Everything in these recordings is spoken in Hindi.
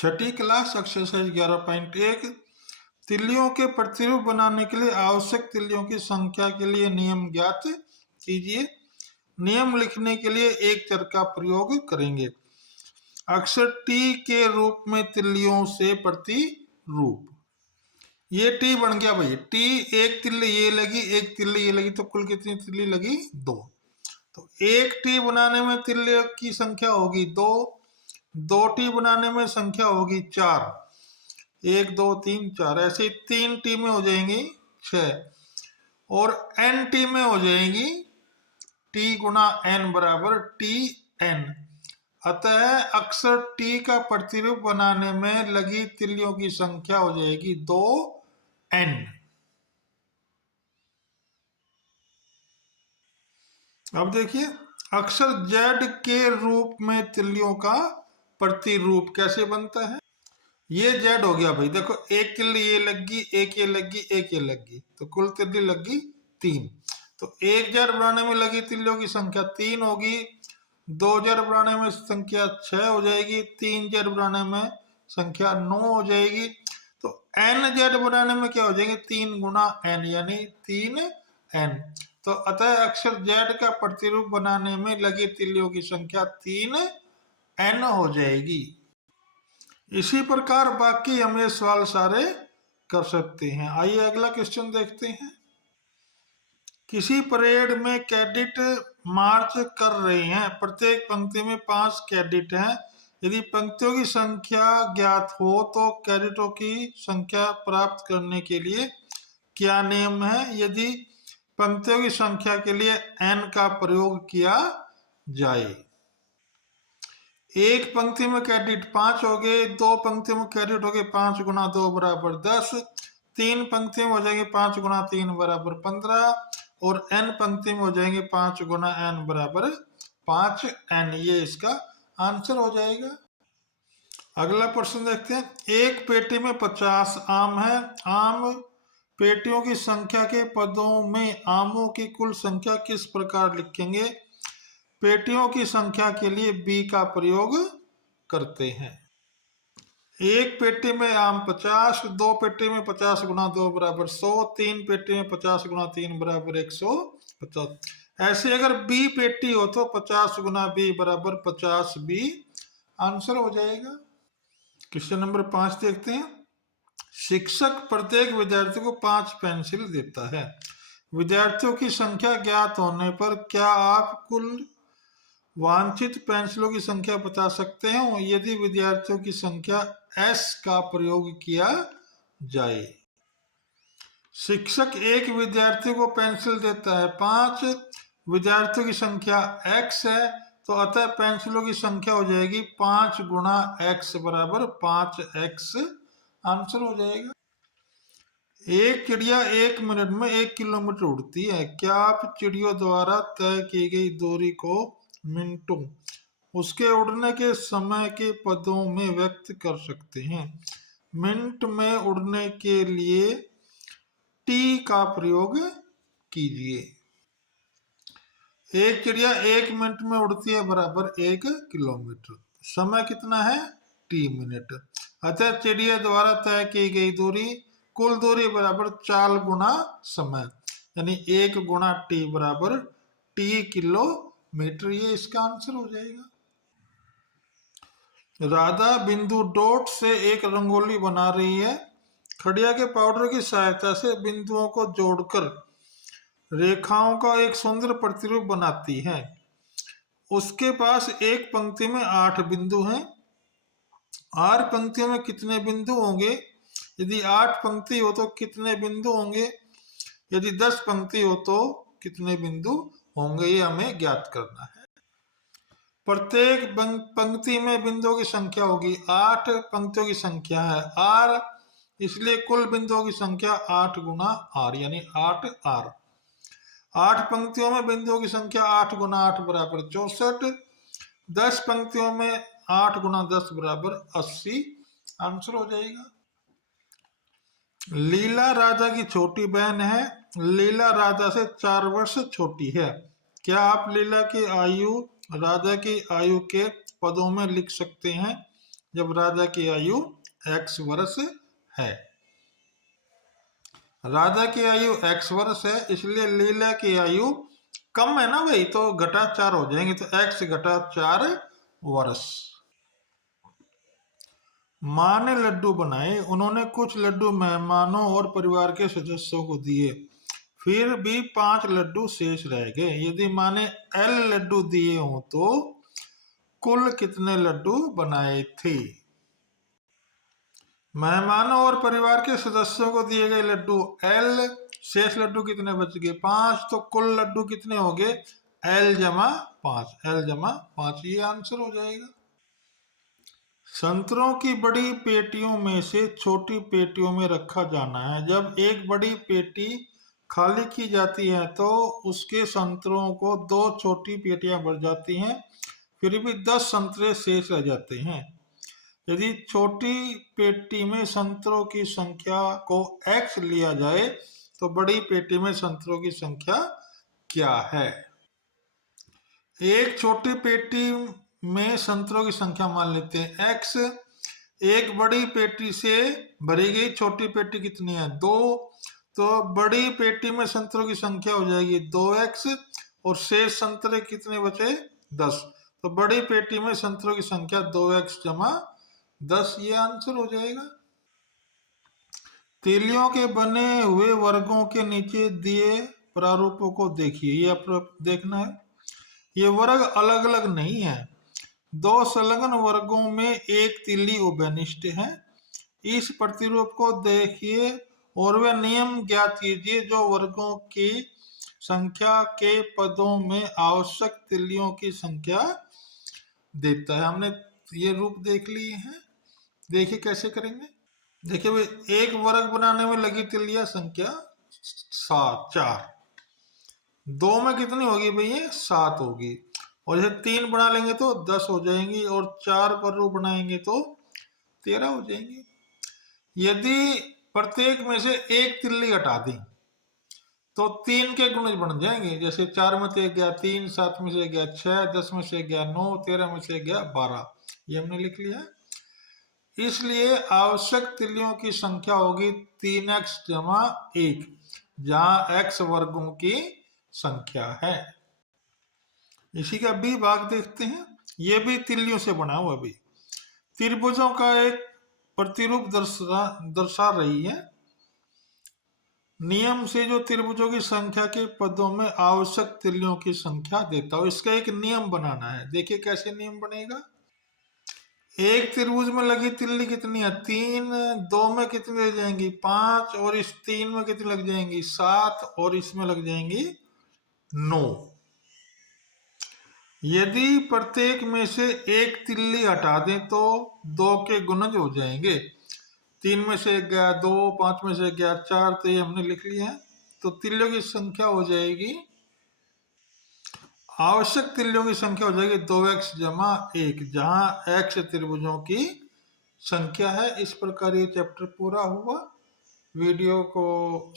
छठी क्लास एक्सरसाइज 11.1 तिल्लियों के प्रतिरूप बनाने के लिए आवश्यक तिल्लियों की संख्या के लिए नियम ज्ञात कीजिए। नियम लिखने के लिए एक चर का प्रयोग करेंगे। अक्षर टी के रूप में तिल्लियों से प्रतिरूप, ये टी बन गया भाई। टी एक तिल्ली ये लगी, एक तिल्ली ये लगी, तो कुल कितनी तिल्ली लगी? 2। तो एक टी बनाने में तिल्लियों की संख्या होगी 2, 2 टी बनाने में संख्या होगी 4, 1 2 3 4, ऐसे 3 टी में हो जाएंगी 6 और एन टी में हो जाएंगी टी गुना एन बराबर टी एन। अतः अक्षर टी का प्रतिरूप बनाने में लगी तिल्लियों की संख्या हो जाएगी 2n। अब देखिए अक्षर z के रूप में तिल्लियों का प्रतिरूप कैसे बनता है। ये z हो गया भाई, देखो एक तिल्ली ये लगी, एक ये लगी, एक ये लगी, तो कुल तिल्ली लगी 3। तो एक z बनाने में लगी तिल्लियों की संख्या 3 होगी, 2 z बनाने में संख्या 6 हो जाएगी, 3 z बनाने में संख्या 9 हो जाएगी। तो n z बनाने में क्या हो जाएंगे? 3 गुना n यानी 3n। तो अतः अक्षर z का प्रतिरूप बनाने में लगी तिल्लियों की संख्या 3n हो जाएगी। इसी प्रकार बाकी हम ये सवाल सारे कर सकते हैं। आइए अगला क्वेश्चन देखते हैं। किसी परेड में कैडेट मार्च कर रहे हैं, प्रत्येक पंक्ति में 5 कैडेट हैं। यदि पंक्तियों की संख्या ज्ञात हो तो कैडेटों की संख्या प्राप्त करने के लिए क्या नियम है? यदि पंक्तियों की संख्या के लिए n का प्रयोग किया जाए। एक पंक्ति में कैडेट 5 हो गए, 2 पंक्तियों में कैडेट हो गए 5 गुना 2 बराबर 10, 3 पंक्तियों में हो जाएंगे 5 गुना 3 बराबर 15 और n पंक्ति में हो जाएंगे 5 गुना n बराबर 5n। ये इसका आंसर हो जाएगा। अगला प्रश्न देखते हैं। एक पेटी में 50 आम है। आम पेटियों की संख्या के पदों में आमों की कुल संख्या किस प्रकार लिखेंगे? पेटियों की संख्या के लिए b का प्रयोग करते हैं। एक पेटी में आम 50, 2 पेटी में 50 गुना 2 बराबर 100, 3 पेटी में 50 गुना 3 बराबर 150। ऐसे अगर b पेटी हो तो 50 गुना b बराबर 50b आंसर हो जाएगा। क्वेश्चन नंबर 5 देखते हैं। शिक्षक प्रत्येक विद्यार्थी को 5 पेंसिल देता है। विद्यार्थियों की संख्या ज्ञात होने पर क्या आप कुल वांछित पेंसिलों की संख्या बता सकते हैं यदि विद्यार्थियों की संख्या s का प्रयोग किया जाए? शिक्षक एक विद्यार्थी को पेंसिल देता है, 5 विद्यार्थियों की संख्या x है, तो अतः पेंसिलों की संख्या हो जाएगी 5 गुना x बराबर 5x आंसर हो जाएगा। एक चिड़िया 1 मिनट में 1 किलोमीटर उड़ती है। क्या आप चिड़ियों द्वारा तय की गई दूरी को मिनटों उसके उड़ने के समय के पदों में व्यक्त कर सकते हैं? मिनट में उड़ने के लिए टी का प्रयोग कीजिए। एक चिड़िया 1 मिनट में उड़ती है बराबर 1 किलोमीटर। समय कितना है? T minute. अतः चिड़िया द्वारा तय की गई दूरी कुल दूरी बराबर 4 गुना समय यानी 1 गुना टी बराबर टी किलोमीटर। ये इसका आंसर हो जाएगा। राधा बिंदु डॉट से एक रंगोली बना रही है। खड़िया के पाउडर की सहायता से बिंदुओं को जोड़कर रेखाओं का एक सुंदर प्रतिरूप बनाती है। उसके पास एक पंक्ति में 8 बिंदु हैं। 8 पंक्तियों में कितने बिंदु होंगे? यदि 8 पंक्ति हो तो कितने बिंदु होंगे? यदि 10 पंक्ति हो तो कितने बिंदु होंगे? ये हमें ज्ञात करना है। प्रत्येक पंक्ति में बिंदुओं की संख्या होगी 8 पंक्तियों की संख्या है r, इसलिए कुल बिंदुओं की संख्या 8 गुना r यानी 8r। 8 पंक्तियों में बिंदुओं की संख्या 8 गुना 8 बराबर 64। 10 पंक्तियों में 8 गुना 10 बराबर 80 आंसर हो जाएगा। लीला राधा की छोटी बहन है। लीला राधा से 4 वर्ष छोटी है। क्या आप लीला की आयु राधा की आयु के पदों में लिख सकते हैं? जब राजा की आयु x वर्ष है। राजा की आयु x वर्ष है, इसलिए लीला की आयु कम है ना भाई, तो घटा 4 हो जाएंगे, तो x घटा 4 वर्ष। माँ ने लड्डू बनाए, उन्होंने कुछ लड्डू मेहमानों और परिवार के सदस्यों को दिए, फिर भी 5 लड्डू शेष रह गए। यदि माँ ने L लड्डू दिए हों तो कुल कितने लड्डू बनाए थे? मेहमानों और परिवार के सदस्यों को दिए गए लड्डू L, शेष लड्डू कितने बच गए? 5, तो कुल लड्डू कितने हो गए? L जमा 5, L जमा 5, ये आंसर हो जाएगा। संतरों की बड़ी पेटियों में से छोटी पेटियों में रखा जाना है। जब एक बड़ी पेटी खाली की जाती है तो उसके संतरों को 2 छोटी पेटियां भर जाती हैं, फिर भी 10 संतरे शेष रह जाते हैं। यदि छोटी पेटी में संतरों की संख्या को x लिया जाए तो बड़ी पेटी में संतरों की संख्या क्या है? एक छोटी पेटी में संतरों की संख्या मान लेते हैं x। एक बड़ी पेटी से भरी गई छोटी पेटी कितनी है? 2, तो बड़ी पेटी में संतरों की संख्या हो जाएगी 2x और शेष संतरे कितने बचे? 10, तो बड़ी पेटी में संतरों की संख्या 2x जमा 10, ये आंसर हो जाएगा। तीलियों के बने हुए वर्गों के नीचे दिए प्रारूपों को देखिए, ये देखना है। ये वर्ग अलग अलग नहीं है, 2 संलग्न वर्गों में एक तीली उभयनिष्ठ है। इस प्रतिरूप को देखिए और वे नियम ज्ञात कीजिए जो वर्गों की संख्या के पदों में आवश्यक तीलियों की संख्या देता है। हमने ये रूप देख लिए हैं, देखिए कैसे करेंगे। देखिए भाई, एक वर्ग बनाने में लगी तीलियां संख्या 4, 2 में कितनी होगी भैया? 7 होगी, और जैसे 3 बना लेंगे तो 10 हो जाएंगी, और 4 पर रो बनाएंगे तो 13 हो जाएंगी। यदि प्रत्येक में से एक तिल्ली हटा दें तो 3 के गुणज बन जाएंगे, जैसे 4 में से गया 3, 7 में से गया 6, 10 में से गया 9, 13 में से गया 12, ये हमने लिख लिया। इसलिए आवश्यक तिल्लियों की संख्या होगी 3x जमा 1, जहां x वर्गों की संख्या है। इसी का बी भाग देखते हैं, ये भी तिल्लियों से बना हुआ भी त्रिभुजों का एक प्रतिरूप दर्शा रही है। नियम से जो त्रिभुजों की संख्या के पदों में आवश्यक तिल्लियों की संख्या देता हो, इसका एक नियम बनाना है। देखिए कैसे नियम बनेगा। एक त्रिभुज में लगी तिल्ली कितनी है? 3, 2 में कितनी लग जाएंगी? 5, और इस 3 में कितनी लग जाएंगी? 7, और इसमें लग जाएंगी 9। यदि प्रत्येक में से एक तिल्ली हटा दें तो 2 के गुणज हो जाएंगे। 3 में से गया 2, 5 में से गया 4, तो ये हमने लिख लिया है। तो तिल्लियों की संख्या हो जाएगी, आवश्यक तिल्लियों की संख्या हो जाएगी 2x जमा 1, जहां x त्रिभुजों की संख्या है। इस प्रकार ये चैप्टर पूरा हुआ। वीडियो को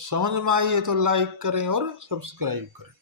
समझ में आई है तो लाइक करें और सब्सक्राइब करें।